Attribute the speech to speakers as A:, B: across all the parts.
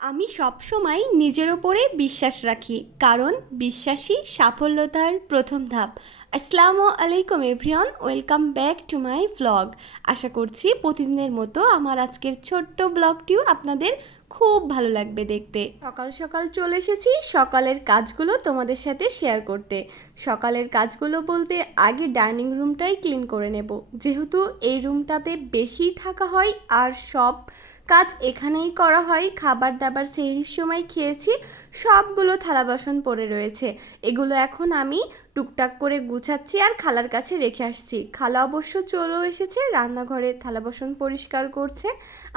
A: আমি সবসময় নিজের ওপরে বিশ্বাস রাখি, কারণ বিশ্বাসই সাফল্যতার প্রথম ধাপ। আসসালামু আলাইকুম, everyone. Welcome back to my vlog আশা করছি প্রতিদিনের মতো আমার আজকের ছোট্ট ব্লগটিও আপনাদের খুব ভালো লাগবে দেখতে। সকাল সকাল চলে এসেছি সকালের কাজগুলো তোমাদের সাথে শেয়ার করতে। সকালের কাজগুলো বলতে আগে ডাইনিং রুমটাই ক্লিন করে নেব। যেহেতু এই রুমটাতে বেশি থাকা হয় আর সব কাজ এখানেই করা হয়। খাবার দাবার সেই সময় খেয়েছি। সবগুলো থালা বাসন পড়ে রয়েছে। এগুলো এখন আমি টুকটাক করে গুছাচ্ছি আর খালার কাছে রেখে আসছি। খালা অবশ্য চলেও এসেছে, রান্নাঘরে থালা বাসন পরিষ্কার করছে,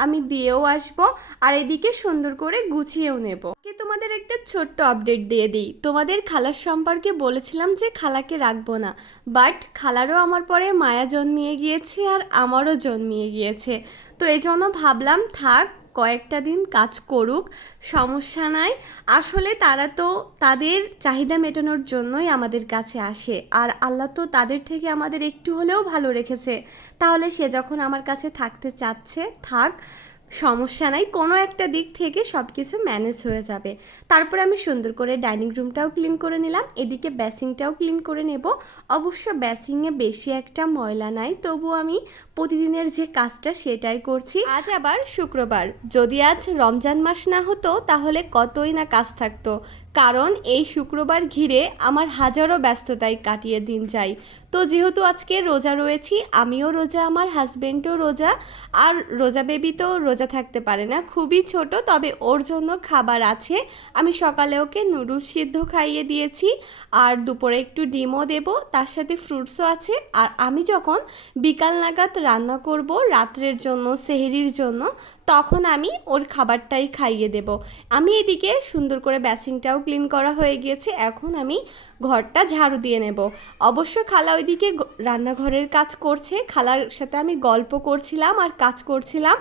A: আমি দিয়েও আসব আর এদিকে সুন্দর করে গুছিয়েও নেব। কে তোমাদের একটা ছোট্ট আপডেট দিয়ে দিই। তোমাদের খালার সম্পর্কে বলেছিলাম যে খালাকে রাখব না বাট খালারও আমার পরে মায়া জন্মিয়ে গিয়েছে আর আমারও জন্মিয়ে গিয়েছে। তো এই জন্য ভাবলাম থাক কয়েকটা দিন কাজ করুক, সমস্যা নাই। আসলে তারা তো তাদের চাহিদা মেটানোর জন্যই আমাদের কাছে আসে। আর আল্লাহ তো তাদের থেকে আমাদের একটু হলেও ভালো রেখেছে। তাহলে সে যখন আমার কাছে থাকতে চাচ্ছে, থাক। সমস্যা নাই, কোনো একটা দিক থেকে সব কিছু ম্যানেজ হয়ে যাবে। তারপর আমি সুন্দর করে ডাইনিং রুমটাও ক্লিন করে নিলাম, এদিকে ব্যাসিংটাও ক্লিন করে নেব। অবশ্য ব্যাসিংয়ে বেশি একটা ময়লা নাই, তবু আমি প্রতিদিনের যে কাজটা সেটাই করছি। আজ আবার শুক্রবার, যদি আজ রমজান মাস না হতো, তাহলে কতই না কাজ থাকতো। কারণ এই শুক্রবার ঘিরে আমার হাজারো ব্যস্ততায় কাটিয়ে দিন যায়। তো যেহেতু আজকে রোজা রয়েছি, আমিও রোজা, আমার হাজবেন্ডও রোজা, আর রোজা বেবি তো রোজা থাকতে পারে না, খুবই ছোট, তবে ওর জন্য খাবার আছে। আমি সকালে ওকে নুডলস সিদ্ধ খাইয়ে দিয়েছি, আর দুপুরে একটু ডিমও দেব, তার সাথে ফ্রুটসও আছে, আর আমি যখন বিকাল নাগাদ রান্না করব, রাত্রের জন্য, সেহেরির জন্য তখন আমি ওর খাবারটাই খাইয়ে দেব। আমি এদিকে সুন্দর করে ব্যাসিংটাও ক্লিন করা হয়ে গিয়েছে। এখন আমি ঘরটা ঝাড়ু দিয়ে নেব। অবশ্য খালা ওইদিকে রান্নাঘরের কাজ করছে। খালার সাথে আমি গল্প করছিলাম আর কাজ করছিলাম।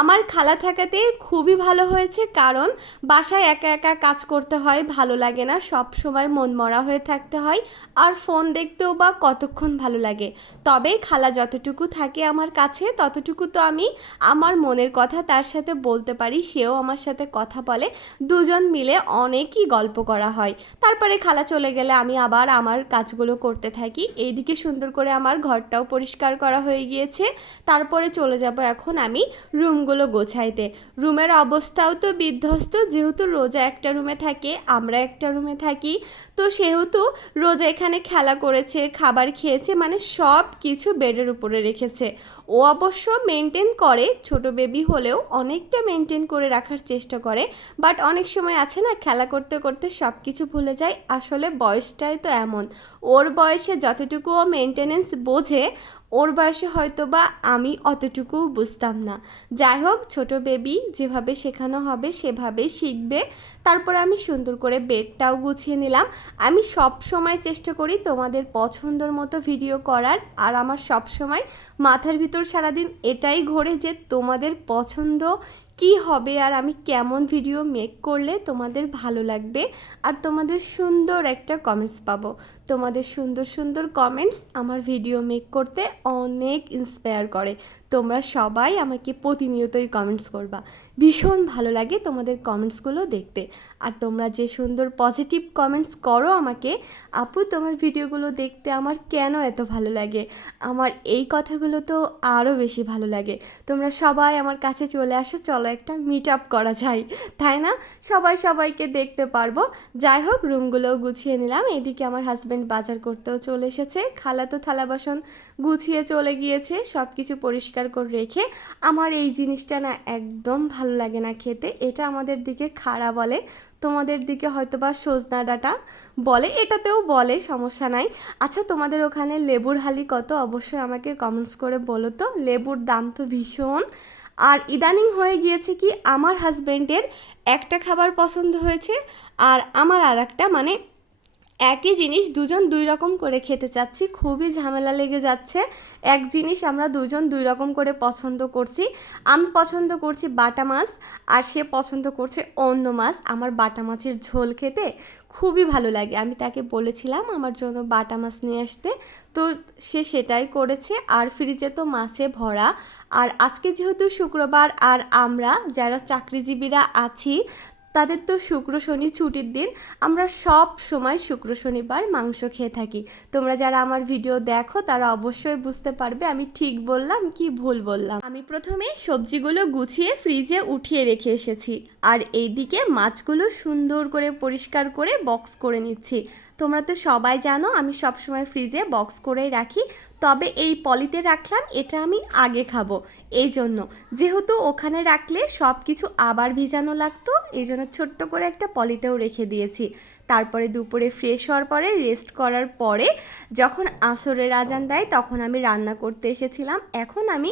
A: আমার খালা থাকাতে খুবই ভালো হয়েছে কারণ বাসায় একা একা কাজ করতে হয়, ভালো লাগে না, সব সময় মন মরা হয়ে থাকতে হয় আর ফোন দেখতেও বা কতক্ষণ ভালো লাগে। তবে খালা যতটুকু থাকে আমার কাছে, ততটুকু তো আমি আমার মনের কথা তার সাথে বলতে পারি, সেও আমার সাথে কথা বলে। দুজন মিলে অনেকই গল্প করা হয়। তারপরে খালা চলে গেলে আমি আবার আমার কাজগুলো করতে থাকি। এইদিকে সুন্দর করে আমার ঘরটাও পরিষ্কার করা হয়ে গিয়েছে। তারপরে চলে যাব এখন আমি রুমগুলো গোছাইতে। রুমের অবস্থাও তো বিধ্বস্ত। যেহেতু রোজা একটা রুমে থাকে, আমরা একটা রুমে থাকি। তো সেহেতু রোজা এখানে খেলা করেছে, খাবার খেয়েছে মানে সব কিছু বেডের উপরে রেখেছে। ও অবশ্য মেনটেন করে, ছোট বেবি হলেও অনেকটা মেনটেন করে রাখার চেষ্টা করে বাট অনেক সময় আছে না, খেলা করতে করতে সব কিছু ভুলে যায়। আসলে বয়সটাই তো এমন। ওর বয়সে যতটুকুও মেনটেনেন্স বোঝে ওর বয়সে হয়তো বা আমি অতটুকুও বুঝতাম না। যাই হোক ছোট বেবি যেভাবে শেখানো হবে সেভাবে শিখবে। তারপরে আমি সুন্দর করে বেডটাও গুছিয়ে নিলাম। আমি সব সময় চেষ্টা করি তোমাদের পছন্দর মতো ভিডিও করার। আর আমার সব সময় মাথার ভিতর সারাদিন এটাই ঘোরে যে তোমাদের পছন্দ কি হবে আর আমি কেমন ভিডিও মেক করলে তোমাদের ভালো লাগবে আর তোমাদের সুন্দর একটা কমেন্টস পাবো। তোমাদের সুন্দর সুন্দর কমেন্টস আমার ভিডিও মেক করতে অনেক ইন্সপায়ার করে। তোমরা সবাই আমাকে প্রতিনিয়তই কমেন্টস করবা। ভীষণ ভালো লাগে তোমাদের কমেন্টসগুলো দেখতে। আর তোমরা যে সুন্দর পজিটিভ কমেন্টস করো আমাকে, আপু তোমার ভিডিওগুলো দেখতে আমার কেন এত ভালো লাগে? আমার এই কথাগুলো তো আরও বেশি ভালো লাগে। তোমরা সবাই আমার কাছে চলে আসো, চলো একটা মিট আপ করা যায়। তাই না? সবাই সবাইকে দেখতে পারব। যাই হোক রুমগুলোও গুছিয়ে নিলাম। এদিকে আমার হাজব্যান্ড বাজার করতেও চলে এসেছে। খালা তো থালা বাসন গুছিয়ে চলে গিয়েছে। সব কিছু পরিষ্কার করে রেখে আমার এই জিনিসটা না একদম ভালো লাগে না খেতে। এটা আমাদের দিকে খাড়া বলে। তোমাদের দিকে হয়তো বা সজনা ডাঁটা বলে, এটাতেও বলে, সমস্যা নাই। আচ্ছা তোমাদের ওখানে লেবুর হালি কত? অবশ্যই আমাকে কমেন্টস করে বলো তো। লেবুর দাম তো ভীষণ। আর ইদানিং হয়ে গিয়েছে কি, আমার হাজবেন্ডের একটা খাবার পছন্দ হয়েছে, আর আমার আর একটা মানে একই জিনিস দুজন দুই রকম করে খেতে চাচ্ছি, খুবই ঝামেলা লেগে যাচ্ছে। এক জিনিস আমরা দুজন দুই রকম করে পছন্দ করছি, আমি পছন্দ করছি বাটা মাছ আর সে পছন্দ করছে অন্য মাছ। আমার বাটা মাছের ঝোল খেতে খুবই ভালো লাগে। আমি তাকে বলেছিলাম আমার জন্য বাটা মাছ নিয়ে আসতে, তো সে সেটাই করেছে। আর ফ্রিজে তো মাছে ভরা। আর আজকে যেহেতু শুক্রবার আর আমরা যারা চাকরিজীবীরা আছি তাদের তো শুক্র, শনি ছুটির দিন। আমরা সব সময় শুক্র, শনিবার মাংস খেয়ে থাকি। তোমরা যারা আমার ভিডিও দেখো, তারা অবশ্যই বুঝতে পারবে আমি ঠিক বললাম কি ভুল বললাম। আমি প্রথমে সবজিগুলো গুছিয়ে ফ্রিজে উঠিয়ে রেখে এসেছি। আর এইদিকে মাছগুলো সুন্দর করে পরিষ্কার করে বক্স করে নিচ্ছি। তোমরা তো সবাই জানো, আমি সবসময় ফ্রিজে বক্স করেই রাখি। তবে এই পলিতে রাখলাম, এটা আমি আগে খাব। এই জন্য, যেহেতু ওখানে রাখলে সব কিছু আবার ভিজানো লাগতো, এই জন্য ছোট্ট করে একটা পলিতেও রেখে দিয়েছি। তারপরে দুপুরে ফ্রেশ হওয়ার পরে রেস্ট করার পরে যখন আসরের আজান দেয়, তখন আমি রান্না করতে এসেছিলাম। এখন আমি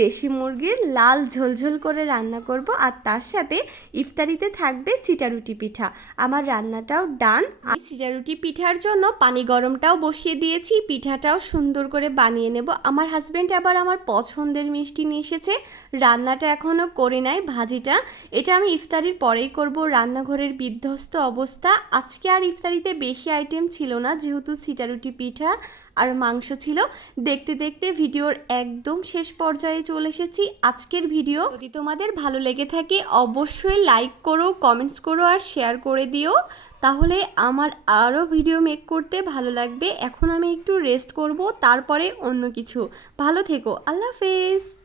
A: দেশি মুরগির লাল ঝোলঝোল করে রান্না করব আর তার সাথে ইফতারিতে থাকবে চিটারুটি পিঠা। আমার রান্নাটাও ডান। আমি চিটারুটি পিঠার জন্য পানি গরমটাও বসিয়ে দিয়েছি, পিঠাটাও সুন্দর করে বানিয়ে নেব। আমার হাজব্যান্ড আবার আমার পছন্দের মিষ্টি নিয়ে এসেছে। রান্নাটা এখনও করে নাই, ভাজিটা। এটা আমি ইফতারির পরেই করব। রান্নাঘরের বিধ্বস্ত অবস্থা আজকে আর ইফতারিতে বেশি আইটেম ছিল না, যেহেতু সিটারুটি পিঠা আর মাংস ছিল। দেখতে দেখতে ভিডিওর একদম শেষ পর্যায়ে চলে এসেছি। আজকের ভিডিও যদি তোমাদের ভালো লেগে থাকে, অবশ্যই লাইক করো কমেন্টস করো আর শেয়ার করে দিও। তাহলে আমার আরও ভিডিও মেক করতে ভালো লাগবে। এখন আমি একটু রেস্ট করব, তারপরে অন্য কিছু। ভালো থেকো, আল্লাহ হাফেজ।